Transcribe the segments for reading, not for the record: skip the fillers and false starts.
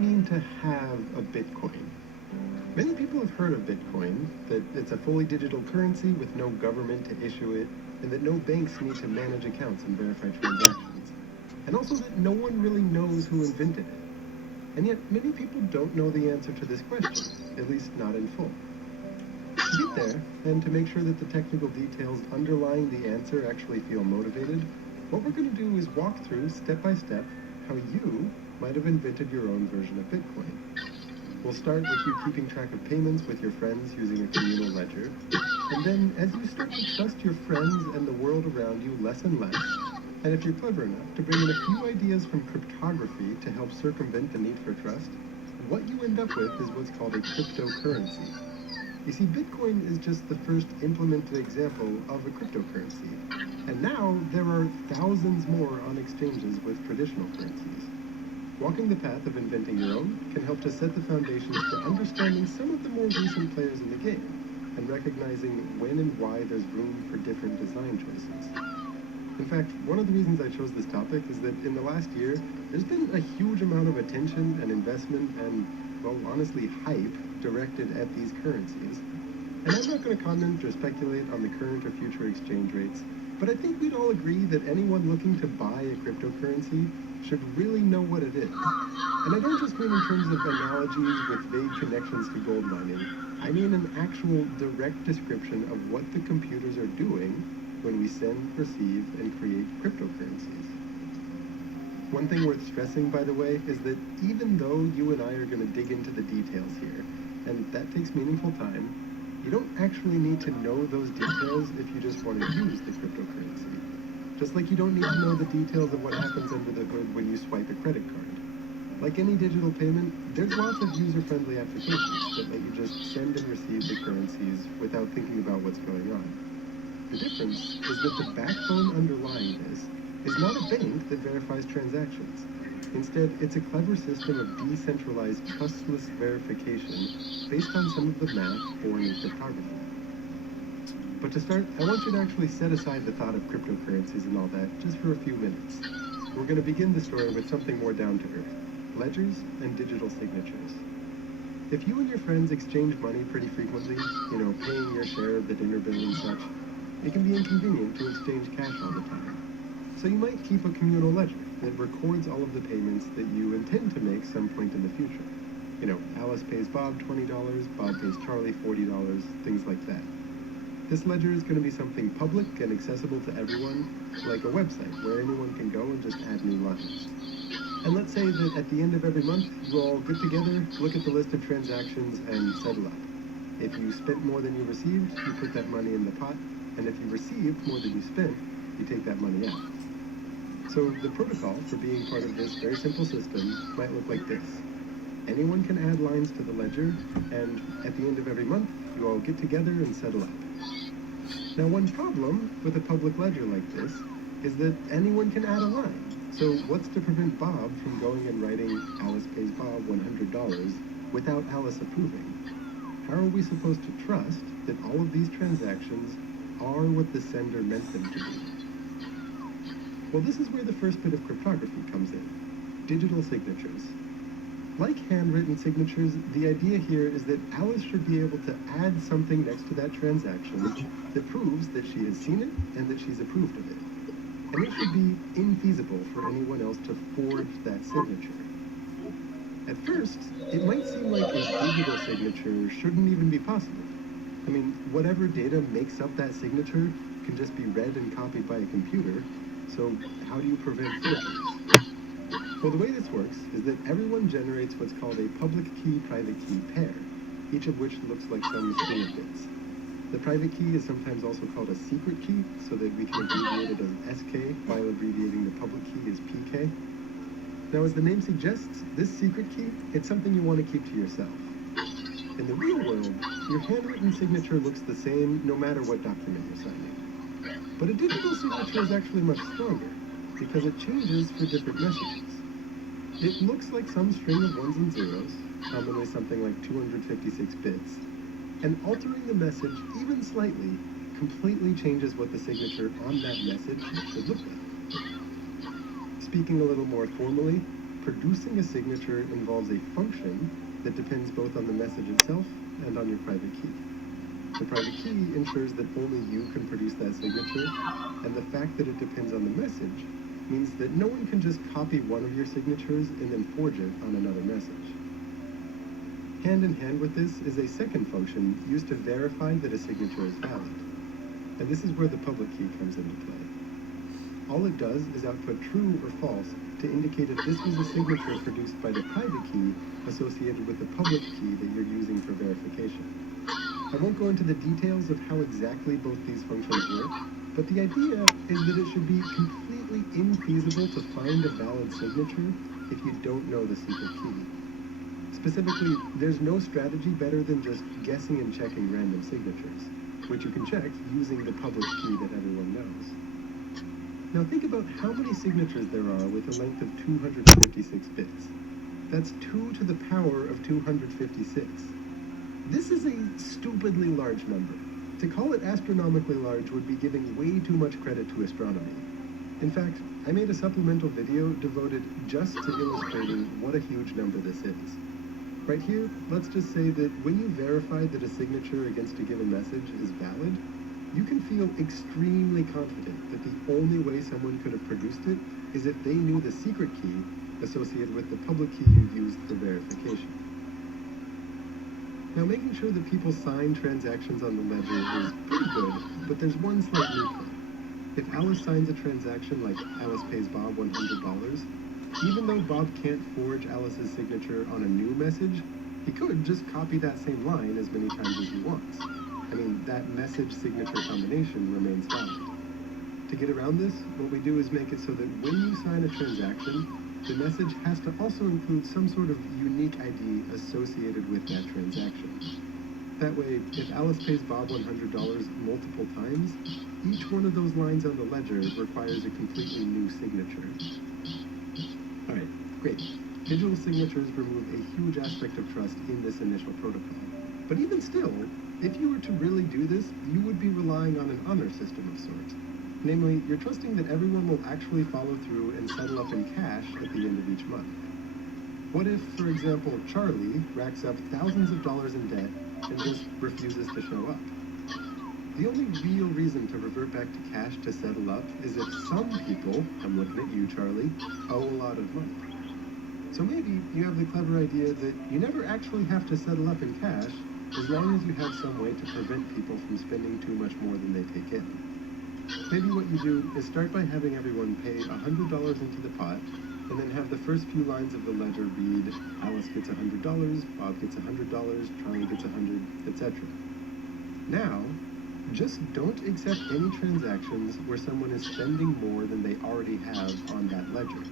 mean to have a Bitcoin? Many people have heard of Bitcoin, that it's a fully digital currency with no government to issue it, and that no banks need to manage accounts and verify transactions. And also that no one really knows who invented it. And yet, many people don't know the answer to this question, at least not in full. To get there, and to make sure that the technical details underlying the answer actually feel motivated, what we're going to do is walk through, step by step, how you might have invented your own version of Bitcoin. We'll start with you keeping track of payments with your friends using a communal ledger, and then as you start to trust your friends and the world around you less and less, and if you're clever enough to bring in a few ideas from cryptography to help circumvent the need for trust, what you end up with is what's called a cryptocurrency. You see, Bitcoin is just the first implemented example of a cryptocurrency, and now there are thousands more on exchanges with traditional currencies. Walking the path of inventing your own can help to set the foundations for understanding some of the more recent players in the game, and recognizing when and why there's room for different design choices. In fact, one of the reasons I chose this topic is that in the last year, there's been a huge amount of attention and investment and, well, honestly, hype directed at these currencies. And I'm not going to comment or speculate on the current or future exchange rates, but I think we'd all agree that anyone looking to buy a cryptocurrency should really know what it is. And I don't just mean in terms of analogies with vague connections to gold mining. I mean an actual direct description of what the computers are doing when we send, receive, and create cryptocurrencies. One thing worth stressing, by the way, is that even though you and I are going to dig into the details here, and that takes meaningful time, you don't actually need to know those details if you just want to use the cryptocurrency. Just like you don't need to know the details of what happens under the hood when you swipe a credit card. Like any digital payment, there's lots of user-friendly applications that let you just send and receive the currencies without thinking about what's going on. The difference is that the backbone underlying this is not a bank that verifies transactions. Instead, it's a clever system of decentralized, trustless verification based on some of the math born in cryptography. But to start, I want you to actually set aside the thought of cryptocurrencies and all that just for a few minutes. We're going to begin the story with something more down to earth: ledgers and digital signatures. If you and your friends exchange money pretty frequently, paying your share of the dinner bill and such, it can be inconvenient to exchange cash all the time. So you might keep a communal ledger that records all of the payments that you intend to make some point in the future. Alice pays Bob $20, Bob pays Charlie $40, things like that. This ledger is going to be something public and accessible to everyone, like a website where anyone can go and just add new lines. And let's say that at the end of every month, you all get together, look at the list of transactions, and settle up. If you spent more than you received, you put that money in the pot, and if you received more than you spent, you take that money out. So the protocol for being part of this very simple system might look like this. Anyone can add lines to the ledger, and at the end of every month, you all get together and settle up. Now, one problem with a public ledger like this is that anyone can add a line. So what's to prevent Bob from going and writing Alice pays Bob $100 without Alice approving? How are we supposed to trust that all of these transactions are what the sender meant them to be? Well, this is where the first bit of cryptography comes in: digital signatures. Like handwritten signatures, the idea here is that Alice should be able to add something next to that transaction that proves that she has seen it and that she's approved of it. And it should be infeasible for anyone else to forge that signature. At first, it might seem like a digital signature shouldn't even be possible. I mean, whatever data makes up that signature can just be read and copied by a computer, so how do you prevent forgeries? Well, the way this works is that everyone generates what's called a public key-private key pair, each of which looks like some string of bits. The private key is sometimes also called a secret key, so that we can abbreviate it as SK, while abbreviating the public key as PK. Now, as the name suggests, this secret key, it's something you want to keep to yourself. In the real world, your handwritten signature looks the same no matter what document you're signing. But a digital signature is actually much stronger, because it changes for different messages. It looks like some string of ones and zeros, commonly something like 256 bits, and altering the message even slightly completely changes what the signature on that message should look like. Speaking a little more formally, producing a signature involves a function that depends both on the message itself and on your private key. The private key ensures that only you can produce that signature, and the fact that it depends on the message means that no one can just copy one of your signatures and then forge it on another message. Hand in hand with this is a second function used to verify that a signature is valid. And this is where the public key comes into play. All it does is output true or false to indicate if this was a signature produced by the private key associated with the public key that you're using for verification. I won't go into the details of how exactly both these functions work, but the idea is that it should be completely infeasible to find a valid signature if you don't know the secret key. Specifically, there's no strategy better than just guessing and checking random signatures, which you can check using the public key that everyone knows. Now think about how many signatures there are with a length of 256 bits. That's 2 to the power of 256. This is a stupidly large number. To call it astronomically large would be giving way too much credit to astronomy. In fact, I made a supplemental video devoted just to illustrating what a huge number this is. Right here, let's just say that when you verify that a signature against a given message is valid, you can feel extremely confident that the only way someone could have produced it is if they knew the secret key associated with the public key you used for verification. Now, making sure that people sign transactions on the ledger is pretty good, but there's one slight loophole. If Alice signs a transaction like Alice pays Bob $100, even though Bob can't forge Alice's signature on a new message, he could just copy that same line as many times as he wants. I mean, that message-signature combination remains valid. To get around this, what we do is make it so that when you sign a transaction, the message has to also include some sort of unique ID associated with that transaction. That way, if Alice pays Bob $100 multiple times, each one of those lines on the ledger requires a completely new signature. Alright, great. Digital signatures remove a huge aspect of trust in this initial protocol. But even still, if you were to really do this, you would be relying on an honor system of sorts. Namely, you're trusting that everyone will actually follow through and settle up in cash at the end of each month. What if, for example, Charlie racks up thousands of dollars in debt and just refuses to show up? The only real reason to revert back to cash to settle up is if some people, I'm looking at you, Charlie, owe a lot of money. So maybe you have the clever idea that you never actually have to settle up in cash as long as you have some way to prevent people from spending too much more than they take in. Maybe what you do is start by having everyone pay $100 into the pot, and then have the first few lines of the ledger read, Alice gets $100, Bob gets $100, Charlie gets $100, etc. Now, just don't accept any transactions where someone is spending more than they already have on that ledger.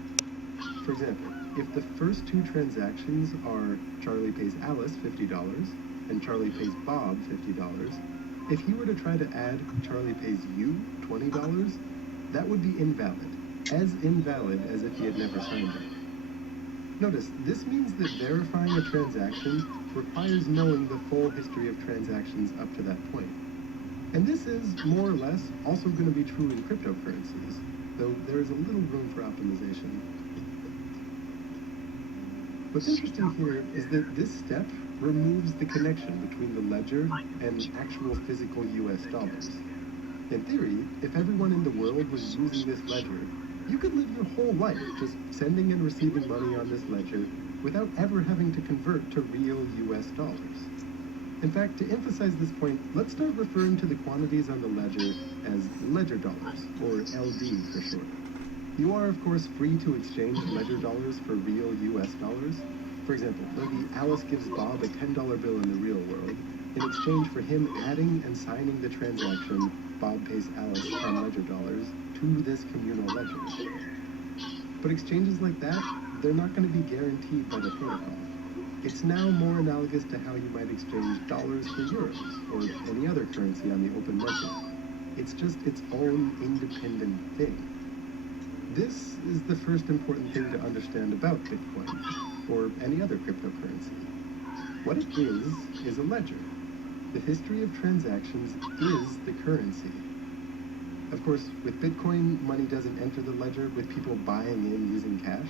For example, if the first two transactions are Charlie pays Alice $50 and Charlie pays Bob $50, if he were to try to add Charlie pays you $20, that would be invalid, as invalid as if he had never signed it. Notice, this means that verifying a transaction requires knowing the full history of transactions up to that point. And this is, more or less, also going to be true in cryptocurrencies, though there is a little room for optimization. What's interesting here is that this step removes the connection between the ledger and actual physical US dollars. In theory, if everyone in the world was using this ledger, you could live your whole life just sending and receiving money on this ledger without ever having to convert to real US dollars. In fact, to emphasize this point, let's start referring to the quantities on the ledger as ledger dollars, or LD for short. You are, of course, free to exchange ledger dollars for real US dollars. For example, maybe Alice gives Bob a $10 bill in the real world in exchange for him adding and signing the transaction Bob pays Alice on ledger dollars to this communal ledger. But exchanges like that, they're not going to be guaranteed by the protocol. It's now more analogous to how you might exchange dollars for euros or any other currency on the open market. It's just its own independent thing. This is the first important thing to understand about Bitcoin, or any other cryptocurrency. What it is a ledger. The history of transactions is the currency. Of course, with Bitcoin, money doesn't enter the ledger with people buying in using cash.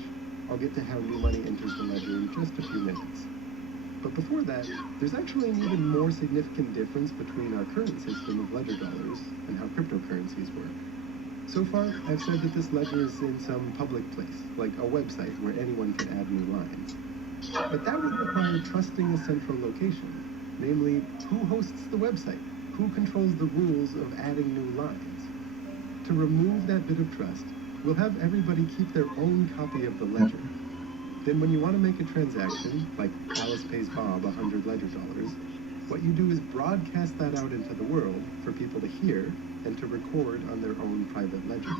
I'll get to how new money enters the ledger in just a few minutes. But before that, there's actually an even more significant difference between our current system of ledger dollars and how cryptocurrencies work. So far, I've said that this ledger is in some public place, like a website where anyone can add new lines. But that would require trusting a central location, namely, who hosts the website, who controls the rules of adding new lines. To remove that bit of trust, we'll have everybody keep their own copy of the ledger. Then when you want to make a transaction, like Alice pays Bob 100 ledger dollars, what you do is broadcast that out into the world for people to hear and to record on their own private ledgers.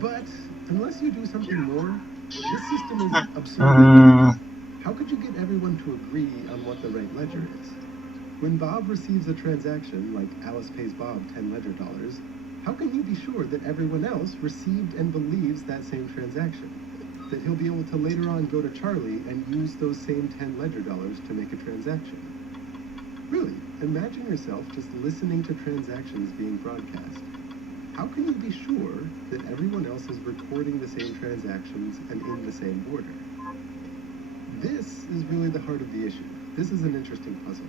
But unless you do something more, this system is absurd. How could you get everyone to agree on what the right ledger is? When Bob receives a transaction, like Alice pays Bob 10 ledger dollars, how can he be sure that everyone else received and believes that same transaction? That he'll be able to later on go to Charlie and use those same 10 ledger dollars to make a transaction? Really, imagine yourself just listening to transactions being broadcast. How can you be sure that everyone else is recording the same transactions and in the same order? This is really the heart of the issue. This is an interesting puzzle.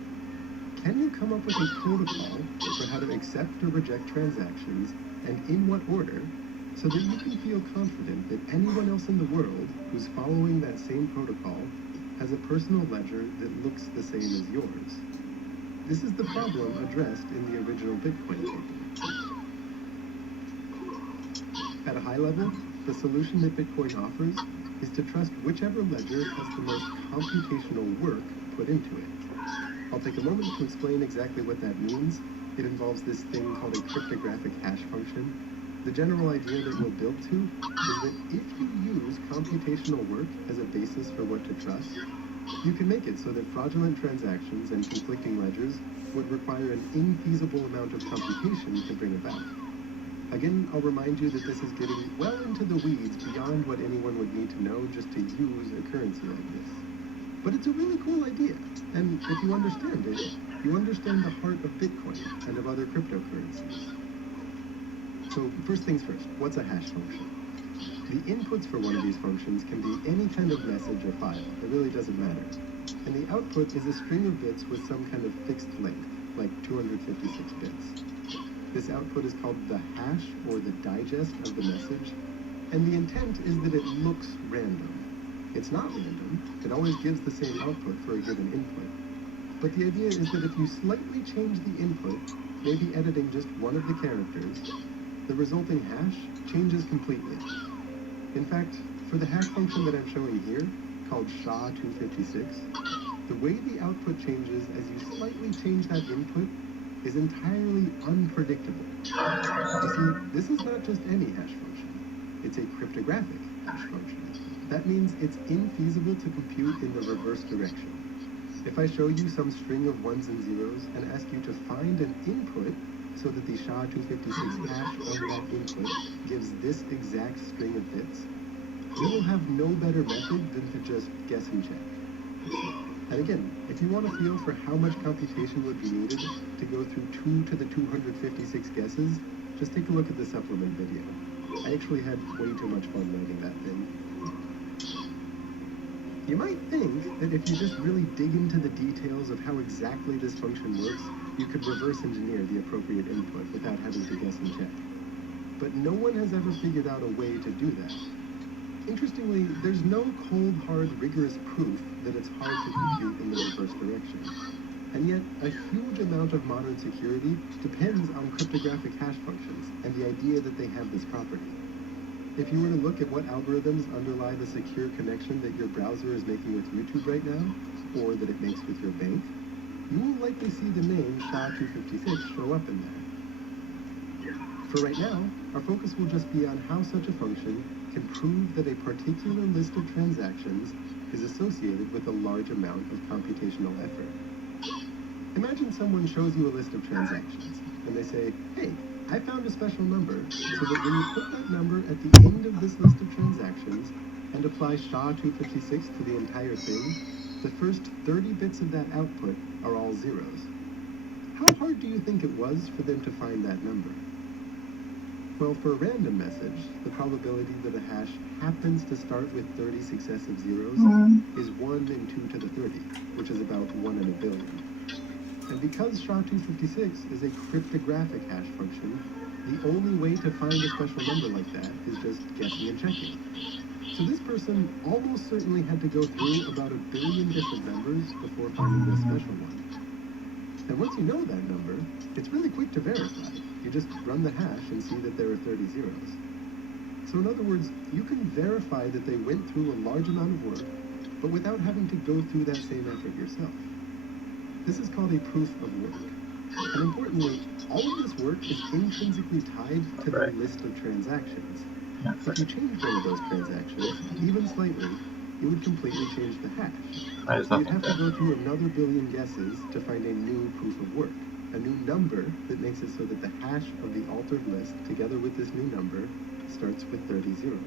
Can you come up with a protocol for how to accept or reject transactions, and in what order, so that you can feel confident that anyone else in the world who's following that same protocol has a personal ledger that looks the same as yours? This is the problem addressed in the original Bitcoin paper. At a high level, the solution that Bitcoin offers is to trust whichever ledger has the most computational work put into it. I'll take a moment to explain exactly what that means. It involves this thing called a cryptographic hash function. The general idea that we'll build to is that if you use computational work as a basis for what to trust, you can make it so that fraudulent transactions and conflicting ledgers would require an infeasible amount of computation to bring about. Again, I'll remind you that this is getting well into the weeds beyond what anyone would need to know just to use a currency like this. But it's a really cool idea, and if you understand it, you understand the heart of Bitcoin and of other cryptocurrencies. So first things first, what's a hash function? The inputs for one of these functions can be any kind of message or file. It really doesn't matter. And the output is a string of bits with some kind of fixed length, like 256 bits. This output is called the hash, or the digest of the message, and the intent is that it looks random. It's not random. It always gives the same output for a given input. But the idea is that if you slightly change the input, maybe editing just one of the characters, the resulting hash changes completely. In fact, for the hash function that I'm showing here, called SHA-256, the way the output changes as you slightly change that input is entirely unpredictable. You see, this is not just any hash function. It's a cryptographic hash function. That means it's infeasible to compute in the reverse direction. If I show you some string of ones and zeros and ask you to find an input so that the SHA-256 hash of that input gives this exact string of bits, you will have no better method than to just guess and check. And again, if you want to feel for how much computation would be needed to go through 2 to the 256 guesses, just take a look at the supplement video. I actually had way too much fun writing that thing. You might think that if you just really dig into the details of how exactly this function works, you could reverse engineer the appropriate input without having to guess and check. But no one has ever figured out a way to do that. Interestingly, there's no cold, hard, rigorous proof that it's hard to compute in the reverse direction. And yet, a huge amount of modern security depends on cryptographic hash functions and the idea that they have this property. If you were to look at what algorithms underlie the secure connection that your browser is making with YouTube right now, or that it makes with your bank, you will likely see the name SHA-256 show up in there. For right now, our focus will just be on how such a function can prove that a particular list of transactions is associated with a large amount of computational effort. Imagine someone shows you a list of transactions, and they say, hey, I found a special number, so that when you put that number at the end of this list of transactions and apply SHA-256 to the entire thing, the first 30 bits of that output are all zeros. How hard do you think it was for them to find that number? Well, for a random message, the probability that a hash happens to start with 30 successive zeros is 1 in 2 to the 30, which is about 1 in a billion. And because SHA-256 is a cryptographic hash function, the only way to find a special number like that is just guessing and checking. So this person almost certainly had to go through about 1 billion different numbers before finding this special one. And once you know that number, it's really quick to verify. You just run the hash and see that there are 30 zeros. So in other words, you can verify that they went through a large amount of work, but without having to go through that same effort yourself. This is called a proof of work. And importantly, all of this work is intrinsically tied to the list of transactions. If you change one of those transactions, even slightly, it would completely change the hash. So you'd have to go through another billion guesses to find a new proof of work, a new number that makes it so that the hash of the altered list, together with this new number, starts with 30 zeros.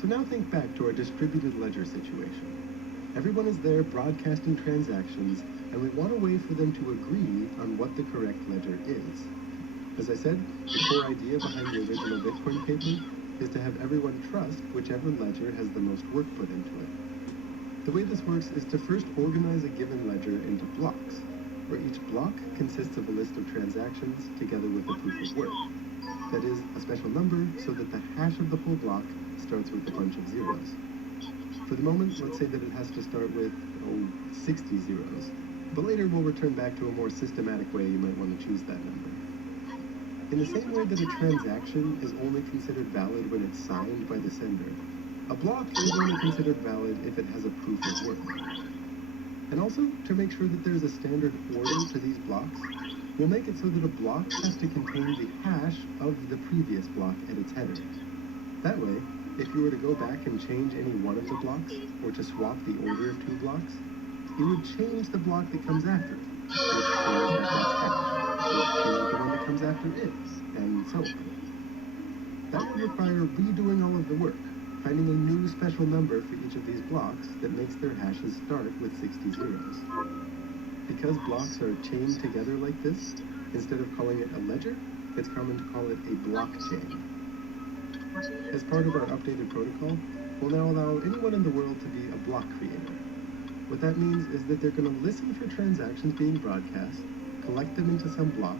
So now think back to our distributed ledger situation. Everyone is there broadcasting transactions, and we want a way for them to agree on what the correct ledger is. As I said, the core idea behind the original Bitcoin paper is to have everyone trust whichever ledger has the most work put into it. The way this works is to first organize a given ledger into blocks, where each block consists of a list of transactions together with a proof of work. That is, a special number so that the hash of the whole block starts with a bunch of zeros. For the moment, let's say that it has to start with, 60 zeros. But later we'll return back to a more systematic way you might want to choose that number. In the same way that a transaction is only considered valid when it's signed by the sender, a block is only considered valid if it has a proof of work. And also, to make sure that there's a standard order to these blocks, we'll make it so that a block has to contain the hash of the previous block at its header. That way, if you were to go back and change any one of the blocks, or to swap the order of two blocks, it would change the block that comes after it, which changes that block's hash, which changes the one that comes after it, and so on. That would require redoing all of the work, finding a new special number for each of these blocks that makes their hashes start with 60 zeros. Because blocks are chained together like this, instead of calling it a ledger, it's common to call it a blockchain. As part of our updated protocol, we'll now allow anyone in the world to be a block creator. What that means is that they're going to listen for transactions being broadcast, collect them into some block,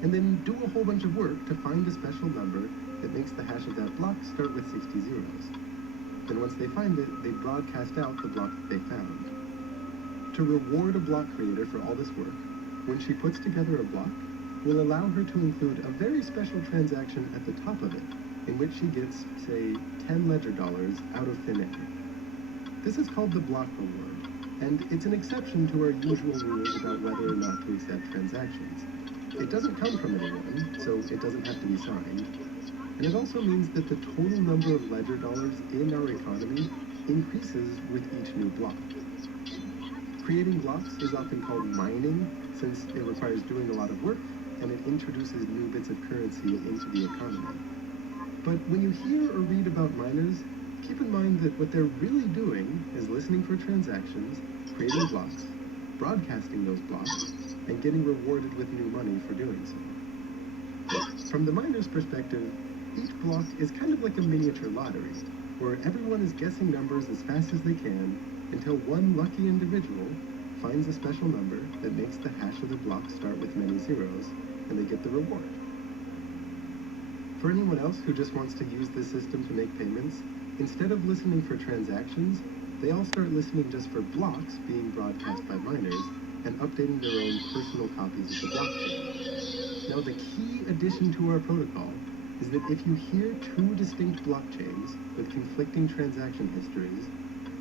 and then do a whole bunch of work to find a special number that makes the hash of that block start with 60 zeros. Then once they find it, they broadcast out the block that they found. To reward a block creator for all this work, when she puts together a block, we'll allow her to include a very special transaction at the top of it, in which she gets, say, 10 ledger dollars out of thin air. This is called the block reward, and it's an exception to our usual rules about whether or not to accept transactions. It doesn't come from anyone, so it doesn't have to be signed, and it also means that the total number of ledger dollars in our economy increases with each new block. Creating blocks is often called mining, since it requires doing a lot of work, and it introduces new bits of currency into the economy. But when you hear or read about miners, keep in mind that what they're really doing is listening for transactions, creating blocks, broadcasting those blocks, and getting rewarded with new money for doing so. From the miner's perspective, each block is kind of like a miniature lottery, where everyone is guessing numbers as fast as they can until one lucky individual finds a special number that makes the hash of the block start with many zeros, and they get the reward. For anyone else who just wants to use this system to make payments, instead of listening for transactions, they all start listening just for blocks being broadcast by miners and updating their own personal copies of the blockchain. Now, the key addition to our protocol is that if you hear two distinct blockchains with conflicting transaction histories,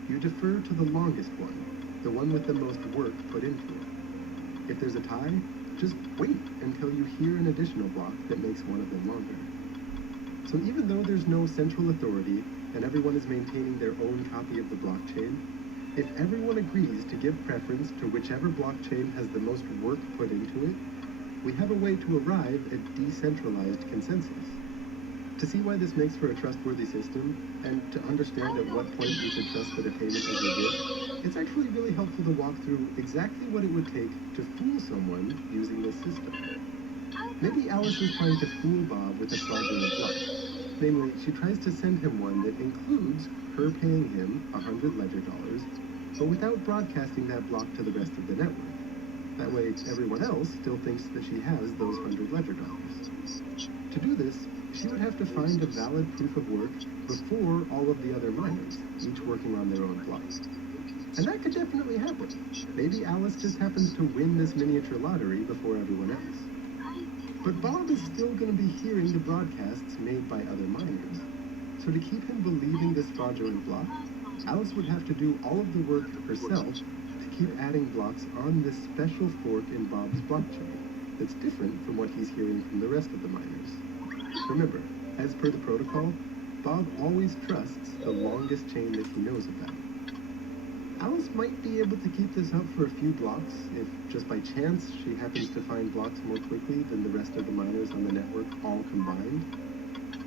you defer to the longest one, the one with the most work put into it. If there's a tie, just wait until you hear an additional block that makes one of them longer. So even though there's no central authority and everyone is maintaining their own copy of the blockchain, if everyone agrees to give preference to whichever blockchain has the most work put into it, we have a way to arrive at decentralized consensus. To see why this makes for a trustworthy system, and to understand at what point you should trust that a payment is legit, it's actually really helpful to walk through exactly what it would take to fool someone using this system. Maybe Alice is trying to fool Bob with a fraudulent block. Namely, she tries to send him one that includes her paying him $100 ledger dollars, but without broadcasting that block to the rest of the network. That way, everyone else still thinks that she has those 100 ledger dollars. To do this, she would have to find a valid proof of work before all of the other miners, each working on their own block. And that could definitely happen. Maybe Alice just happens to win this miniature lottery before everyone else. But Bob is still going to be hearing the broadcasts made by other miners. So to keep him believing this fraudulent block, Alice would have to do all of the work herself to keep adding blocks on this special fork in Bob's blockchain that's different from what he's hearing from the rest of the miners. Remember, as per the protocol, Bob always trusts the longest chain that he knows about. Alice might be able to keep this up for a few blocks if, just by chance, she happens to find blocks more quickly than the rest of the miners on the network all combined.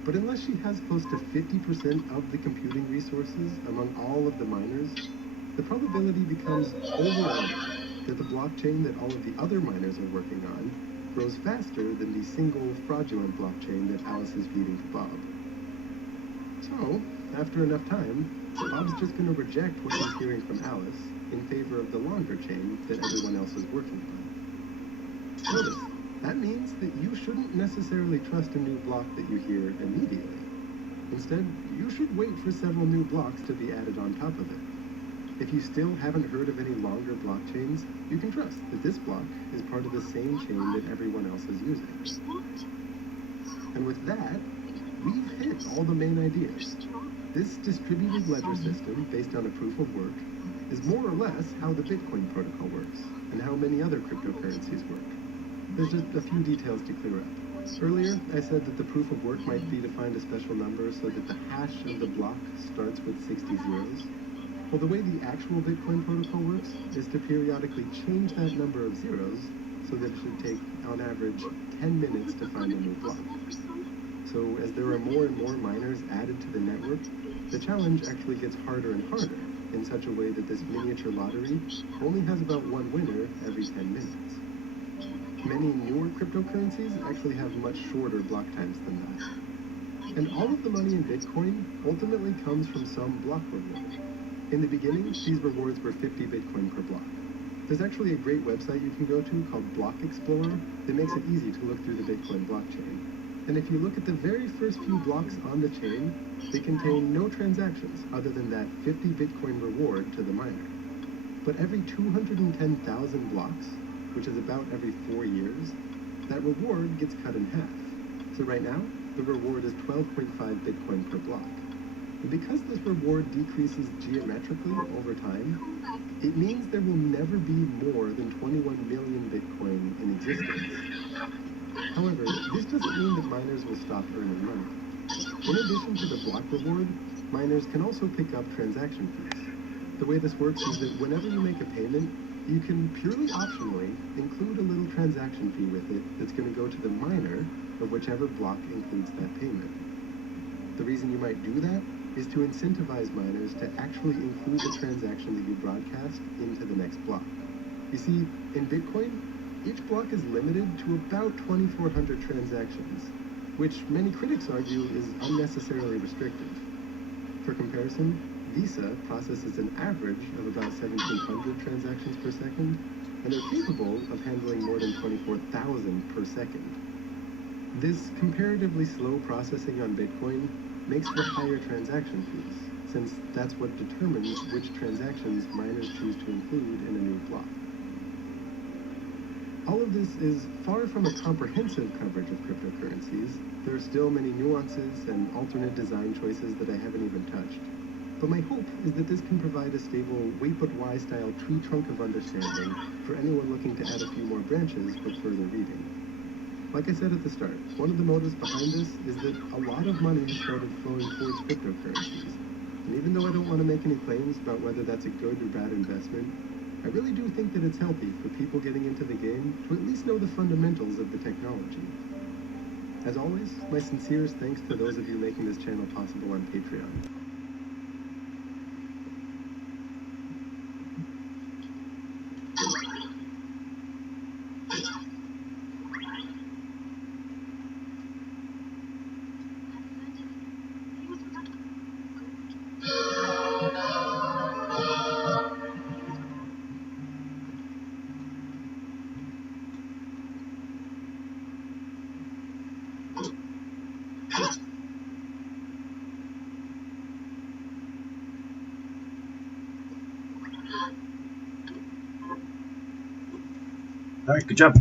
But unless she has close to 50% of the computing resources among all of the miners, the probability becomes overwhelming that the blockchain that all of the other miners are working on grows faster than the single fraudulent blockchain that Alice is feeding to Bob. So, after enough time, Bob's just going to reject what he's hearing from Alice in favor of the longer chain that everyone else is working on. Notice, that means that you shouldn't necessarily trust a new block that you hear immediately. Instead, you should wait for several new blocks to be added on top of it. If you still haven't heard of any longer blockchains, you can trust that this block is part of the same chain that everyone else is using. And with that, we've hit all the main ideas. This distributed ledger system, based on a proof of work, is more or less how the Bitcoin protocol works, and how many other cryptocurrencies work. There's just a few details to clear up. Earlier, I said that the proof of work might be to find a special number so that the hash of the block starts with 60 zeros. Well, the way the actual Bitcoin protocol works is to periodically change that number of zeros so that it should take, on average, 10 minutes to find a new block. So as there are more and more miners added to the network, the challenge actually gets harder and harder in such a way that this miniature lottery only has about one winner every 10 minutes. Many newer cryptocurrencies actually have much shorter block times than that. And all of the money in Bitcoin ultimately comes from some block reward. In the beginning, these rewards were 50 Bitcoin per block. There's actually a great website you can go to called Block Explorer that makes it easy to look through the Bitcoin blockchain. And if you look at the very first few blocks on the chain, they contain no transactions other than that 50 Bitcoin reward to the miner. But every 210,000 blocks, which is about every 4 years, that reward gets cut in half. So right now, the reward is 12.5 Bitcoin per block. And because this reward decreases geometrically over time, it means there will never be more than 21 million Bitcoin in existence. However, this doesn't mean that miners will stop earning money. In addition to the block reward, miners can also pick up transaction fees. The way this works is that whenever you make a payment, you can purely optionally include a little transaction fee with it that's going to go to the miner of whichever block includes that payment. The reason you might do that is to incentivize miners to actually include the transaction that you broadcast into the next block. You see, in Bitcoin, each block is limited to about 2,400 transactions, which many critics argue is unnecessarily restrictive. For comparison, Visa processes an average of about 1,700 transactions per second, and they're capable of handling more than 24,000 per second. This comparatively slow processing on Bitcoin makes for higher transaction fees, since that's what determines which transactions miners choose to include in a new block. All of this is far from a comprehensive coverage of cryptocurrencies. There are still many nuances and alternate design choices that I haven't even touched. But my hope is that this can provide a stable wait but why style tree trunk of understanding for anyone looking to add a few more branches for further reading. Like I said at the start, one of the motives behind this is that a lot of money has started flowing towards cryptocurrencies. And even though I don't want to make any claims about whether that's a good or bad investment, I really do think that it's healthy for people getting into the game to at least know the fundamentals of the technology. As always, my sincerest thanks to those of you making this channel possible on Patreon. All right, good job.